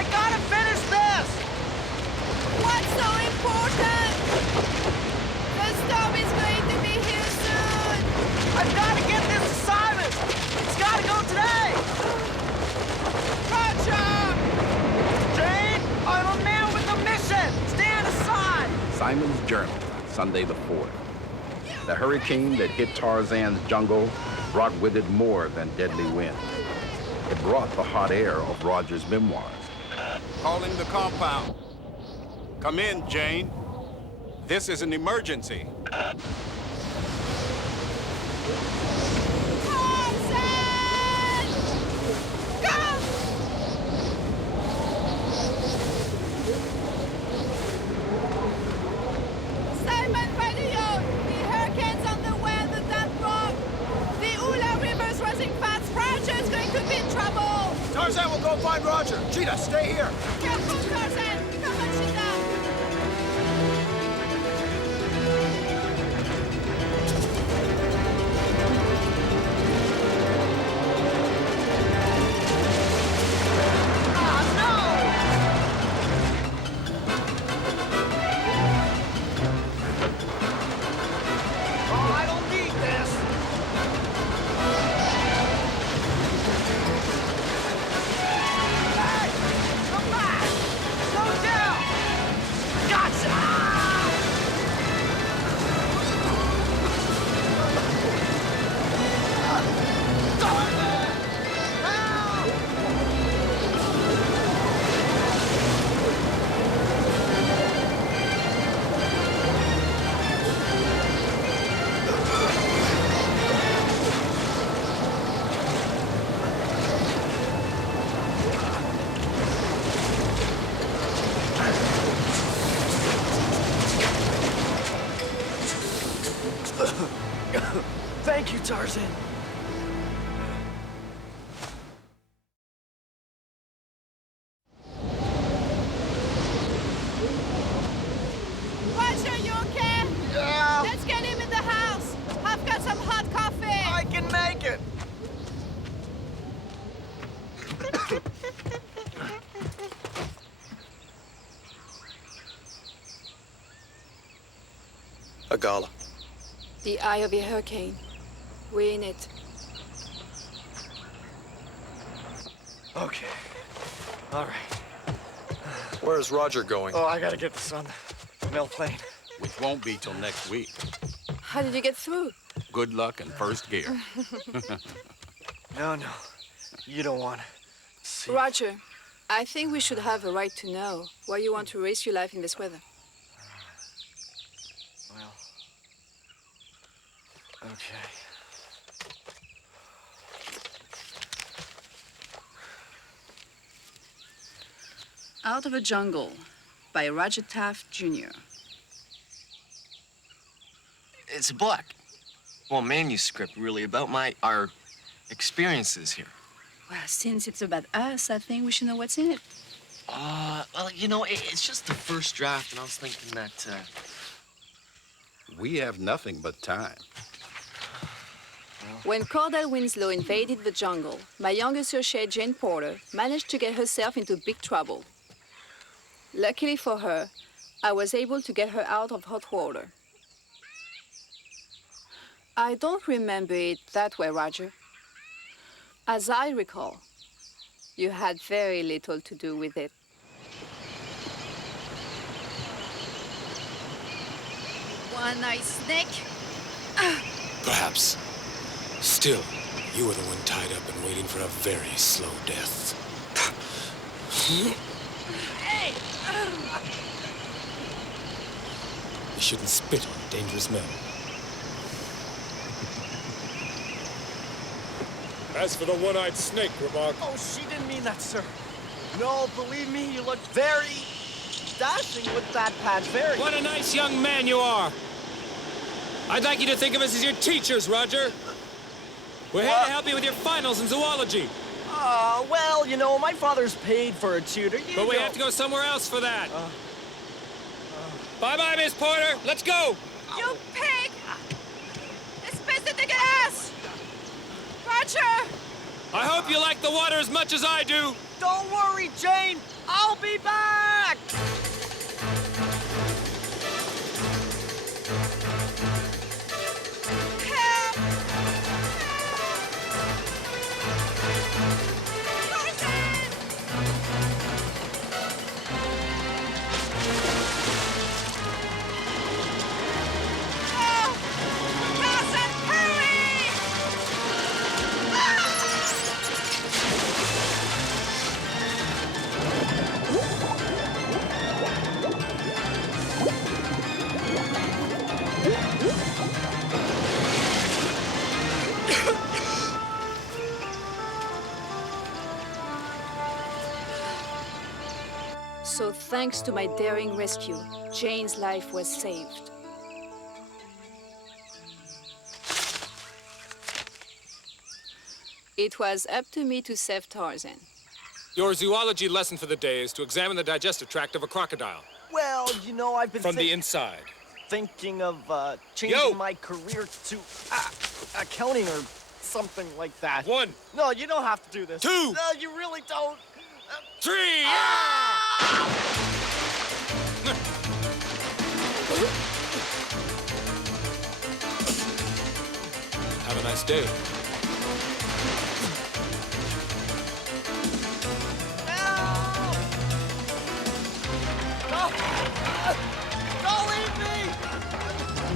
I gotta finish this! What's so important? The storm is going to be here soon. I've gotta get this assignment! It's gotta go today! Roger! Jane, I'm a man with a mission! Stand aside! Simon's Journal, Sunday the 4th. The hurricane that hit Tarzan's jungle brought with it more than deadly wind. It brought the hot air of Roger's memoirs. Calling the compound. Come in, Jane. This is an emergency. Tarzan! Go! Simon Radio! The hurricane's on the way on the Death Rock! The Ula River's rushing fast! Roger's going to be in trouble! Tarzan will go find Roger. Cheetah, stay here. Careful, Tarzan! Come on, Cheetah! Oh, I don't need this! Hey! Come back! Slow down! Gotcha! Help! Thank you, Tarzan. Roger, you okay? Yeah, Let's get him in the house. I've got some hot coffee. I can make it. A gala. The eye of a hurricane. We're in it. Okay. All right. Where's Roger going? Oh, I gotta get this on the mail plane. Which won't be till next week. How did you get through? Good luck in first gear. No, you don't want to see. Roger, I think we should have a right to know why you want to risk your life in this weather. Well, okay. Out of a Jungle by Roger Taft Jr. It's a book. Well, manuscript, really, about our experiences here. Well, since it's about us, I think we should know what's in it. Well, you know, it's just the first draft, and I was thinking that, We have nothing but time. When Cordell Winslow invaded the jungle, my young associate Jane Porter managed to get herself into big trouble. Luckily for her, I was able to get her out of hot water. I don't remember it that way, Roger. As I recall, you had very little to do with it. One-eyed snake. Perhaps. Still, you were the one tied up and waiting for a very slow death. Hey! You shouldn't spit on dangerous men. As for the one-eyed snake remark, Oh, she didn't mean that, sir. No, believe me, you look very dashing with that patch. Very. what a nice young man you are. I'd like you to think of us as your teachers, Roger. We're here to help you with your finals in zoology. Well, you know, my father's paid for a tutor. But we have to go somewhere else for that. Bye-bye, Miss Porter. Let's go. You pig! Espèce de dégueulasse! Roger! I hope you like the water as much as I do. Don't worry, Jane. I'll be back! So thanks to my daring rescue, Jane's life was saved. It was up to me to save Tarzan. Your zoology lesson for the day is to examine the digestive tract of a crocodile. Well, you know, I've been From the inside. thinking of changing my career to accounting or something like that. 1. No, you don't have to do this. 2. No, you really don't. 3. Have a nice day. Don't leave me!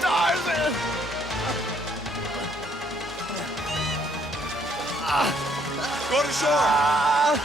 Tarzan! Go to shore!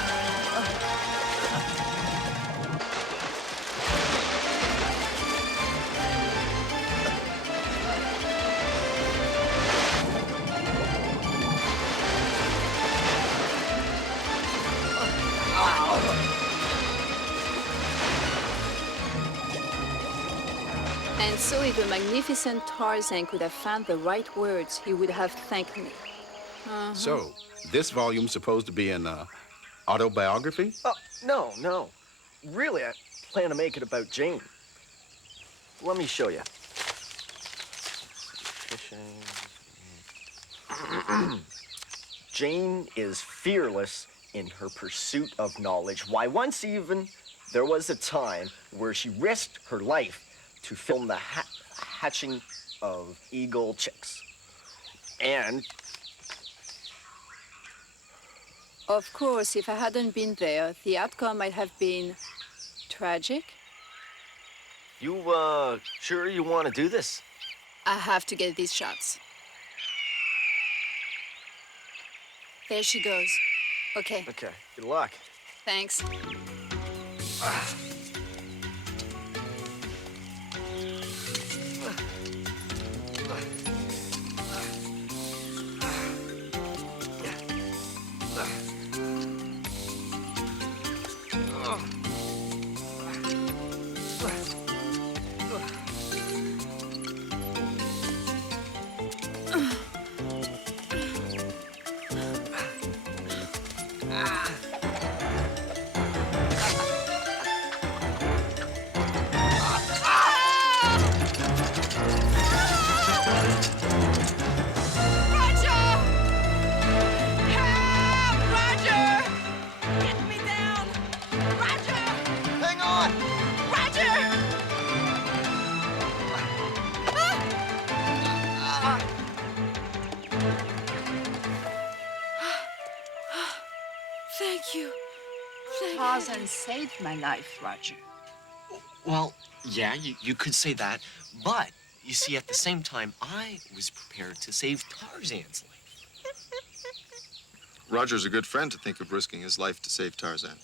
And so if the magnificent Tarzan could have found the right words, he would have thanked me. So, this volume's supposed to be an autobiography? No. Really, I plan to make it about Jane. Let me show you. Jane is fearless in her pursuit of knowledge. Why, once even, there was a time where she risked her life to film the hatching of eagle chicks. And Of course, if I hadn't been there, the outcome might have been tragic. you, sure you want to do this? I have to get these shots. There she goes. Okay, Okay, good luck. thanks. Hang on! Thank you. Tarzan saved my life, Roger. Well, yeah, you could say that, but you see, at the same time, I was prepared to save Tarzan's life. Roger's a good friend to think of risking his life to save Tarzan.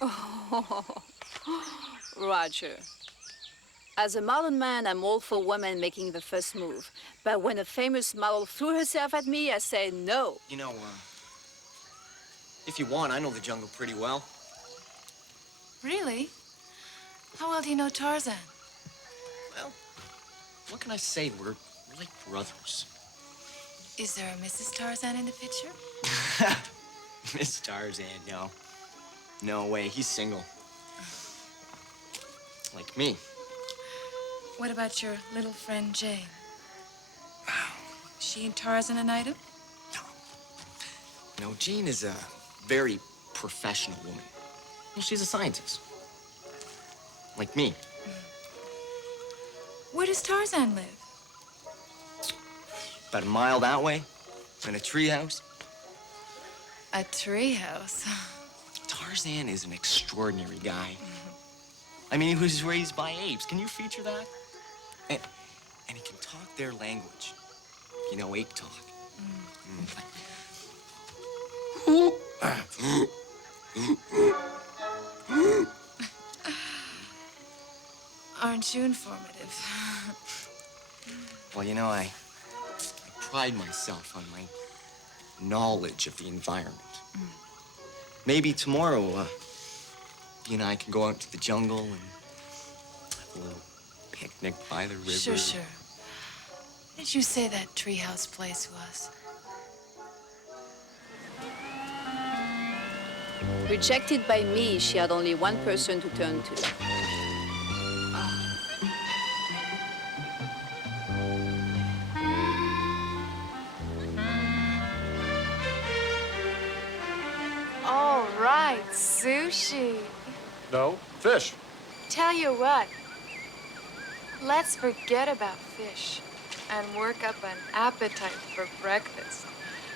Oh, Roger. As a modern man, I'm all for women making the first move. But when a famous model threw herself at me, I said no. You know, if you want, I know the jungle pretty well. Really? How well do you know Tarzan? Well, what can I say? We're We're like brothers. Is there a Mrs. Tarzan in the picture? Miss Tarzan, no. No way, he's single. Like me. What about your little friend Jane? She and Tarzan an item? No, Jane is a very professional woman. Well, she's a scientist. Like me. Where does Tarzan live? About a mile that way, in a treehouse. A treehouse. Tarzan is an extraordinary guy. I mean, he was raised by apes. Can you feature that? And he can talk their language. You know, ape talk. Aren't you informative? Well, you know, I pride myself on my knowledge of the environment. Maybe tomorrow, you and I can go out to the jungle and have a little picnic by the river. Sure, sure. Did you say that treehouse place was? Rejected by me, she had only one person to turn to. All right, sushi. No, fish. Tell you what, let's forget about fish and work up an appetite for breakfast.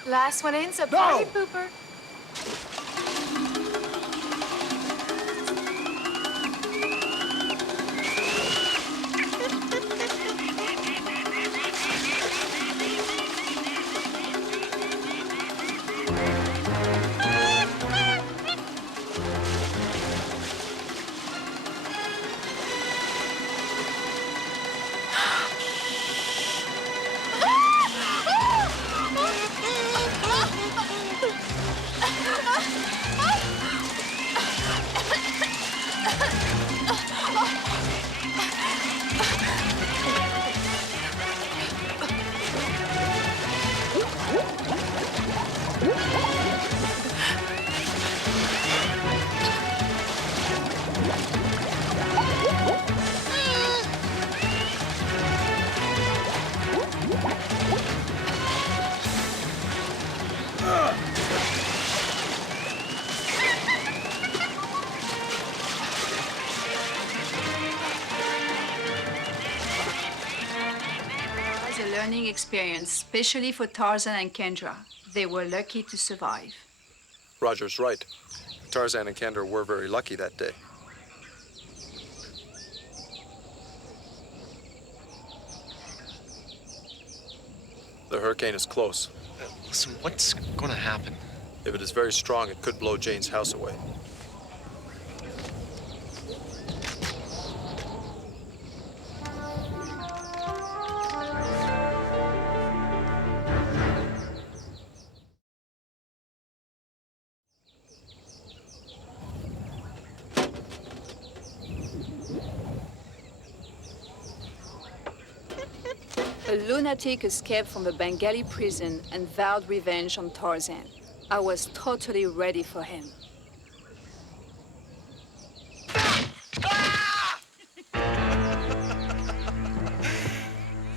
Last one in's a party pooper. It was a learning experience, especially for Tarzan and Kendra. They were lucky to survive. Roger's right. Tarzan and Kendra were very lucky that day. The hurricane is close. Listen, what's gonna happen? If it is very strong, it could blow Jane's house away. A lunatic escaped from the Bengali prison and vowed revenge on Tarzan. I was totally ready for him.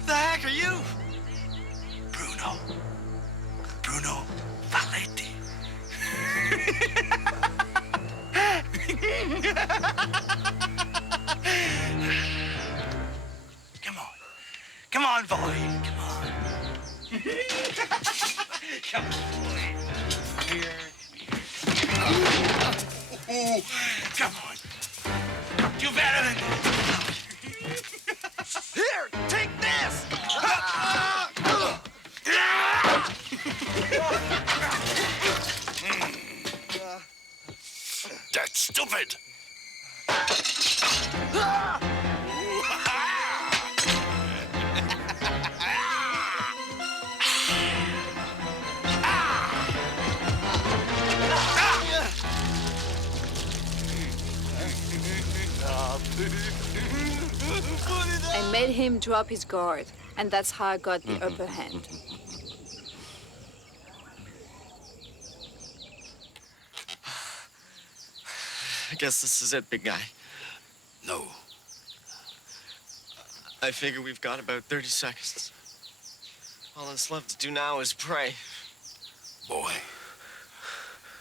The heck are you? Bruno Valetti. Come on, boy. Come on. Come on, boy. Here. Oh, come on. You better than Here, take this. That's stupid. I made him drop his guard. And that's how I got the upper hand. I guess this is it, big guy. No. I figure we've got about 30 seconds. All that's left to do now is pray. Boy,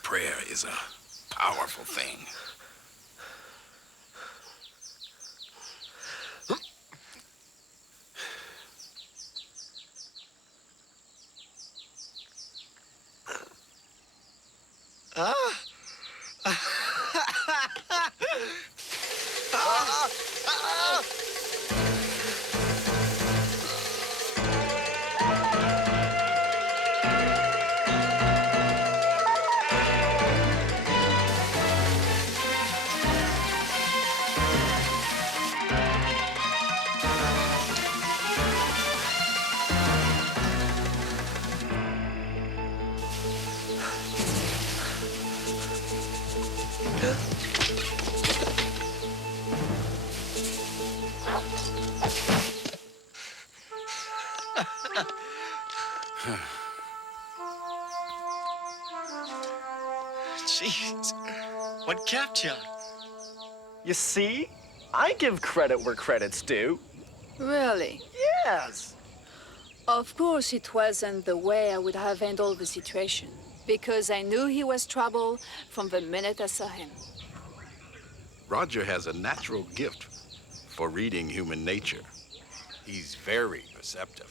prayer is a powerful thing. Jeez, what kept you? You see? I give credit where credit's due. Really? Yes. Of course, it wasn't the way I would have handled the situation, because I knew he was trouble from the minute I saw him. Roger has a natural gift for reading human nature. He's very perceptive.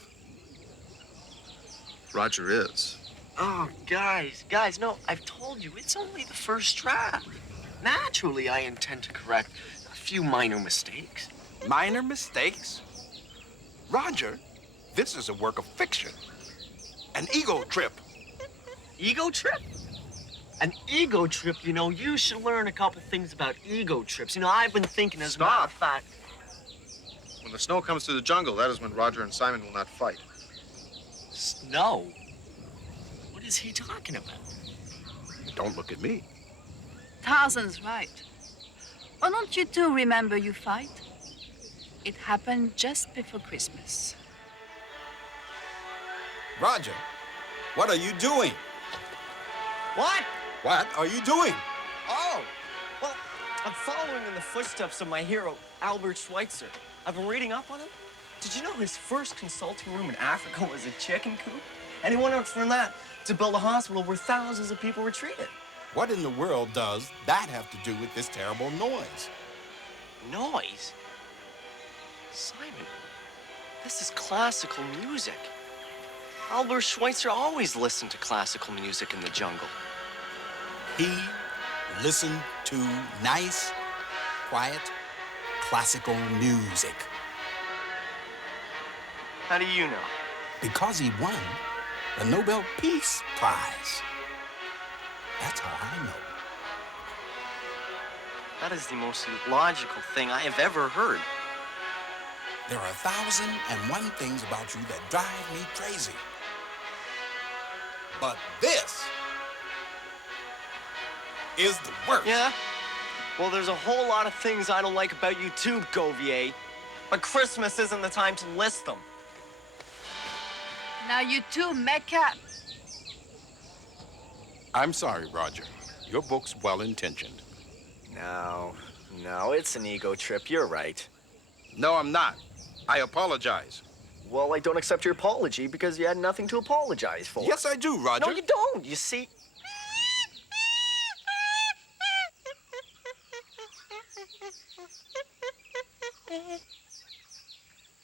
Roger is. Oh, guys, no, I've told you, it's only the first draft. Naturally, I intend to correct a few minor mistakes. Minor mistakes? Roger, this is a work of fiction. An ego trip. Ego trip? An ego trip, you know, you should learn a couple things about ego trips. You know, I've been thinking as a matter of fact. When the snow comes to the jungle, that is when Roger and Simon will not fight. Snow? What is he talking about? Don't look at me. Tarzan's right. Why don't you two remember you fight? It happened just before Christmas. Roger, what are you doing? What? What are you doing? Oh, well, I'm following in the footsteps of my hero, Albert Schweitzer. I've been reading up on him. Did you know his first consulting room in Africa was a chicken coop? And he went out from that to build a hospital where thousands of people were treated. What in the world does that have to do with this terrible noise? Noise? Simon, this is classical music. Albert Schweitzer always listened to classical music in the jungle. He listened to nice, quiet, classical music. How do you know? Because he won the Nobel Peace Prize. That's how I know. That is the most illogical thing I have ever heard. There are 1,001 things about you that drive me crazy. But this is the worst. Yeah? Well, there's a whole lot of things I don't like about you too, Govier. But Christmas isn't the time to list them. Now you two make up. I'm sorry, Roger. Your book's well-intentioned. No, it's an ego trip. You're right. No, I'm not. I apologize. Well, I don't accept your apology because you had nothing to apologize for. Yes, I do, Roger. No, you don't. You see...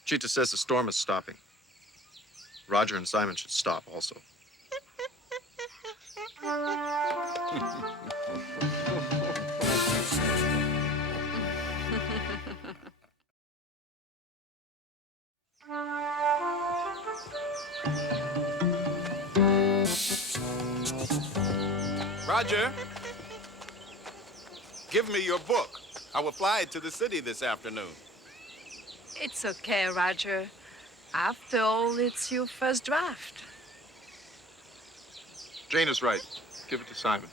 Cheetah says the storm is stopping. Roger and Simon should stop also. Roger, give me your book. I will fly it to the city this afternoon. It's okay, Roger. After all, it's your first draft. Jane is right. Give it to Simon.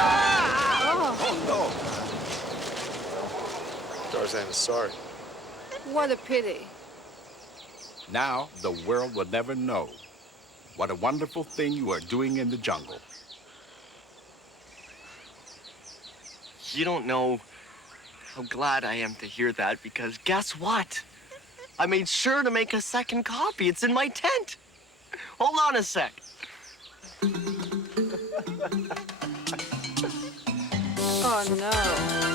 Oh, no. Tarzan is sorry. What a pity. Now the world will never know what a wonderful thing you are doing in the jungle. You don't know how glad I am to hear that, because guess what? I made sure to make a second copy. It's in my tent. Hold on a sec. Oh no.